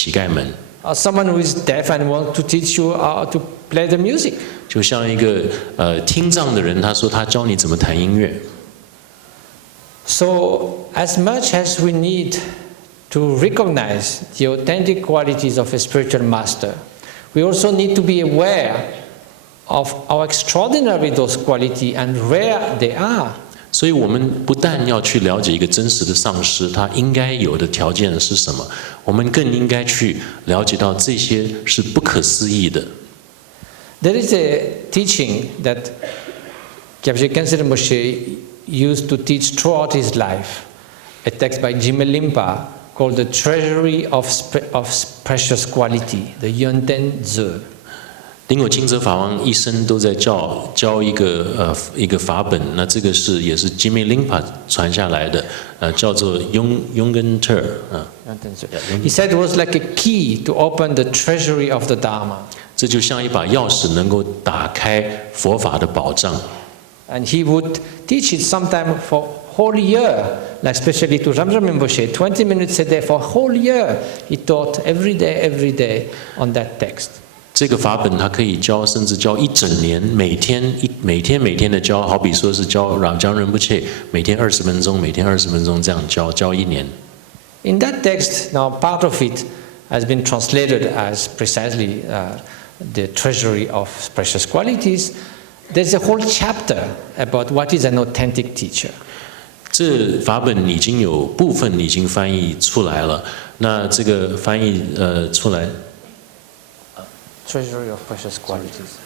乞丐们。Someone who is deaf and wants to teach you to play the music. 就像一个听障的人，他说他教你怎么弹音乐。So as much as we need to recognize the authentic qualities of a spiritual master, we also need to be aware of how extraordinary those qualities and rare they are. 所以我们不但要去了解一个真实的上师，他应该有的条件是什么，我们更应该去了解到这些是不可思议的。There is a teaching that Kyabje Moshe used to teach throughout his life, a text by Jimmy Limpa called The Treasury of Precious Quality, the Yonten Ze. 顶果欽哲法王一生都在教一个法本，那这个也是 Jimmy Limpa 传下来的，叫做 Yonten He said it was like a key to open the treasury of the Dharma. 这就像一把钥匙，能够打开佛法的宝藏。And he would teach it sometime for whole year, like especially to Ramjam Rinpoche, 20 minutes a day for a whole year. He taught every day on that text. 这个法本他可以教，甚至教一整年，每天的教，好比说是教Ramjam Rinpoche，每天20分钟，每天20分钟这样教一年。In that text, now part of it has been translated as precisely the treasury of precious qualities. There's a whole chapter about what is an authentic teacher. 这法本已经有部分已经翻译出来了，那这个翻译出来。Treasury of precious qualities.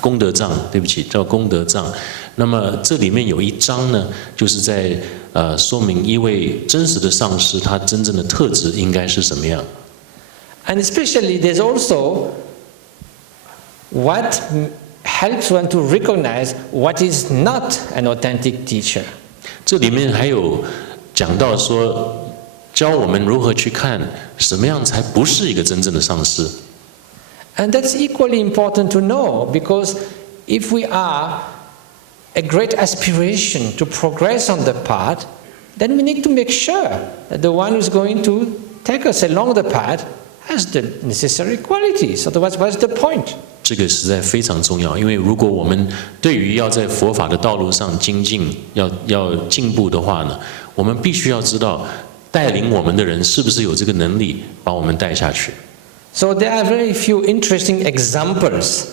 功德藏，对不起，叫功德藏。那么这里面有一章呢，就是在说明一位真实的上师，他真正的特质应该是什么样。And especially there's also what helps one to recognize what is not an authentic teacher. 这里面还有讲到说，教我们如何去看什么样才不是一个真正的上师。And that's equally important to know, because if we are a great aspiration to progress on the path, then we need to make sure that the one who's going to take us along the path has the necessary qualities. Otherwise, what's the point? 这个实在非常重要，因为如果我们对于要在佛法的道路上精进，要进步的话呢，我们必须要知道带领我们的人是不是有这个能力把我们带下去。So there are very few interesting examples,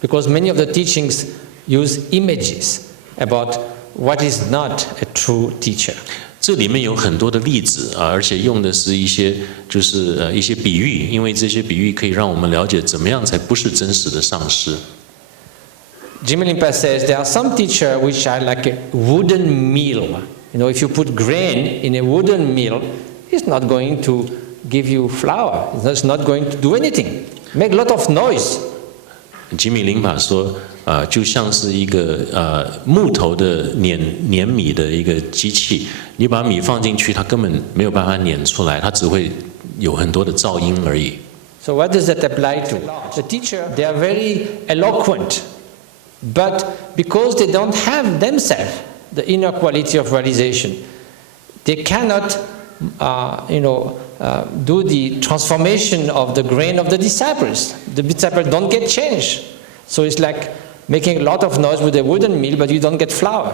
because many of the teachings use images about what is not a true teacher. 这里面有很多的例子而且用的是一些一些比喻，因为这些比喻可以让我们了解怎么样才不是真实的上师。Jimmy Limpa says there are some teachers which are like a wooden mill. You know, if you put grain in a wooden mill, it's not going to give you flour. It's not going to do anything. Make a lot of noise. Jimmy Limpa 说，就像是一个木头的碾米的一个机器，你把米放进去，它根本没有办法碾出来，它只会有很多的噪音而已。So what does that apply to? The teacher, they are very eloquent, but because they don't have themselves the inner quality of realization, they cannot, do the transformation of the grain of the disciples. The disciples don't get changed. So it's like making a lot of noise with a wooden mill, but you don't get flour.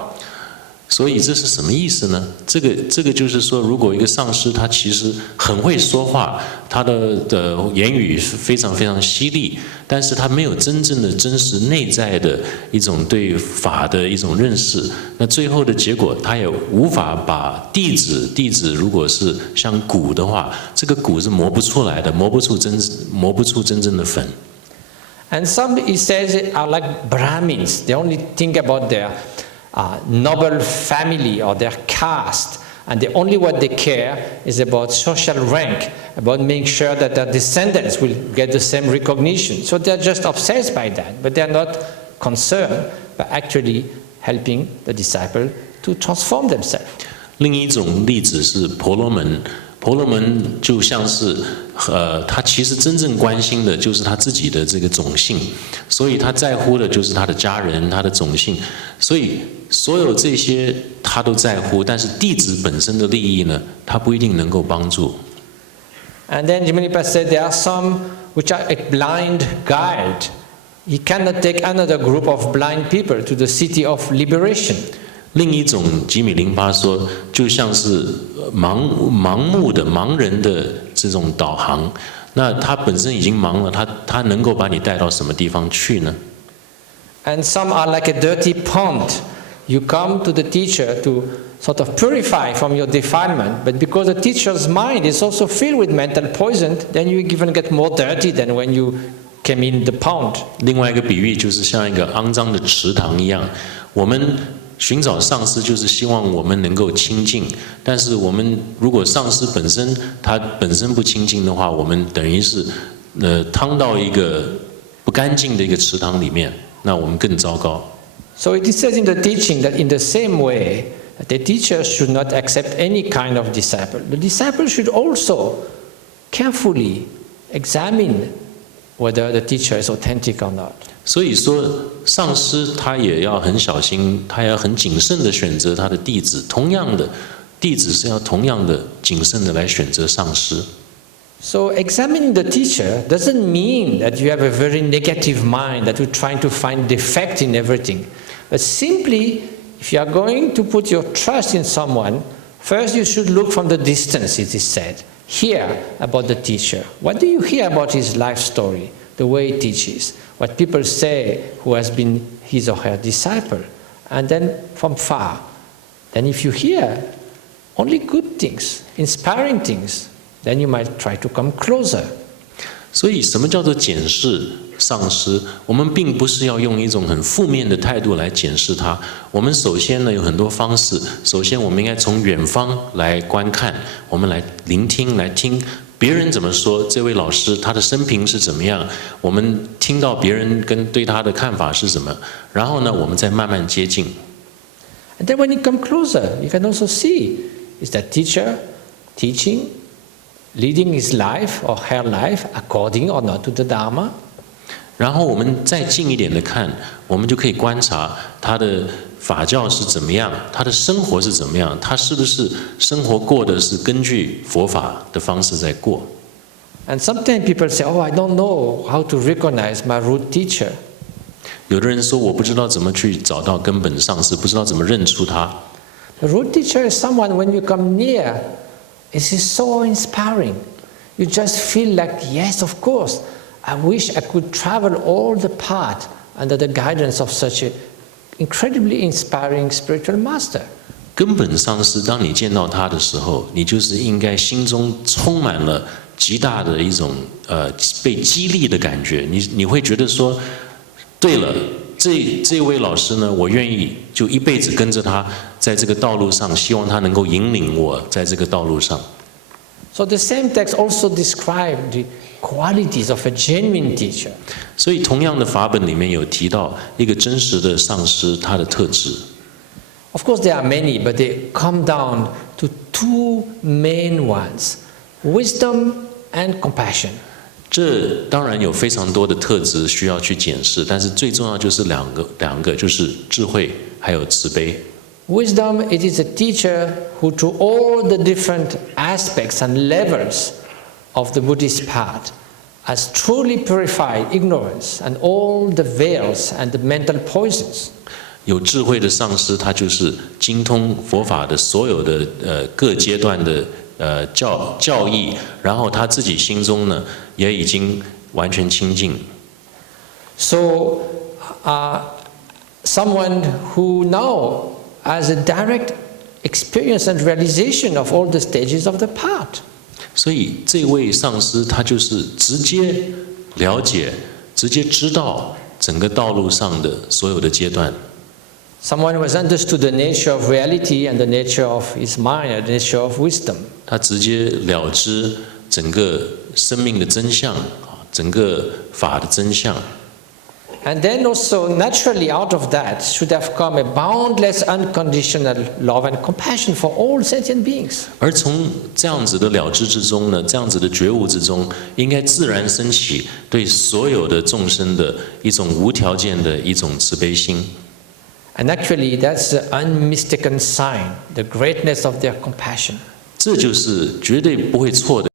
所以这是什么意思呢？这个就是说，如果一个上师他其实很会说话，他的言语是非常非常犀利，但是他没有真正的真实内在的一种对法的一种认识，那最后的结果他也无法把弟子如果是像骨的话，这个骨是磨不出来的，磨不出真正的粉。And some, he says, are like Brahmins. They only think about their noble family or their caste, and only what they care is about social rank, about making sure that their descendants will get the same recognition. So they're just obsessed by that, but they're not concerned by actually helping the disciple to transform themselves. 另一种例子是婆罗门。婆罗门就像是，他其实真正关心的就是他自己的这个种姓，所以他在乎的就是他的家人、他的种姓，所以所有这些他都在乎，但是弟子本身的利益呢，他不一定能够帮助。And then Jiminipa said there are some which are a blind guide. He cannot take another group of blind people to the city of liberation. 另一种吉米林巴说，就像是盲目的盲人的这种导航。那他本身已经盲了，他能够把你带到什么地方去呢？ And some are like a dirty pond. You come to the teacher to sort of purify from your defilement, but because the teacher's mind is also filled with mental poison, then you even get more dirty than when you came in the pond. 另外一个比喻就是像一个肮脏的池塘一样，我们寻找上师就是希望我们能够清净，但是我们如果上师本身不清净的话，我们等于是趟到一个不干净的一个池塘里面，那我们更糟糕。So it is said in the teaching that in the same way, the teacher should not accept any kind of disciple. The disciple should also carefully examine whether the teacher is authentic or not. 所以说，上师他也要很小心，他要很谨慎的选择他的弟子。同样的，弟子是要同样的谨慎的来选择上师。So examining the teacher doesn't mean that you have a very negative mind, that you're trying to find defect in everything. But simply, if you are going to put your trust in someone, first you should look from the distance, it is said. Hear about the teacher. What do you hear about his life story, the way he teaches, what people say who has been his or her disciple? And then from far. Then if you hear only good things, inspiring things, then you might try to come closer. 所以，什么叫做检视上师？我们并不是要用一种很负面的态度来检视他。我们首先呢有很多方式。首先，我们应该从远方来观看，我们来聆听，来听别人怎么说。这位老师他的生平是怎么样？我们听到别人跟对他的看法是什么？然后呢，我们再慢慢接近。And then when you come closer, you can also see, is that teacher teaching, leading his life or her life according or not to the Dharma? 然后我们再近一点的看，我们就可以观察他的法教是怎么样，他的生活是怎么样，他是不是生活过的是根据佛法的方式在过。And sometimes people say, oh, I don't know how to recognize my root teacher. 有的人说我不知道怎么去找到根本上师，不知道怎么认出他。The root teacher is someone when you come near, it is so inspiring. You just feel like, yes, of course, I wish I could travel all the path under the guidance of such an incredibly inspiring spiritual master. 根本上师，当你见到他的时候，你就是应该心中充满了极大的一种被激励的感觉。你会觉得说，对了，这位老师呢，我愿意就一辈子跟着他，在这个道路上，希望他能够引领我在这个道路上。So the same text also describes the qualities of a genuine teacher. 所以同样的法本里面有提到一个真实的上师他的特质。Of course, there are many, but they come down to two main ones: wisdom and compassion. 这当然有非常多的特质需要去检视，但是最重要就是两个，就是智慧还有慈悲。Wisdom, it is a teacher who, through all the different aspects and levels of the Buddhist path, has truly purified ignorance and all the veils and the mental poisons. 有智慧的上师，他就是精通佛法的所有的各阶段的教义，然后他自己心中呢也已经完全清净。So, someone who now has a direct experience and realization of all the stages of the path. 所以这位上师他就是直接了解、直接知道整个道路上的所有的阶段。Someone who has understood the nature of reality and the nature of his mind and the nature of wisdom. 他直接了知整个生命的真相，整个法的真相。And then also, naturally, out of that should have come a boundless, unconditional love and compassion for all sentient beings. 而从这样子的了知之中呢，这样子的觉悟之中，应该自然升起对所有的众生的一种无条件的一种慈悲心。And actually, that's the unmistaken sign, the greatness of their compassion. 这就是绝对不会错的。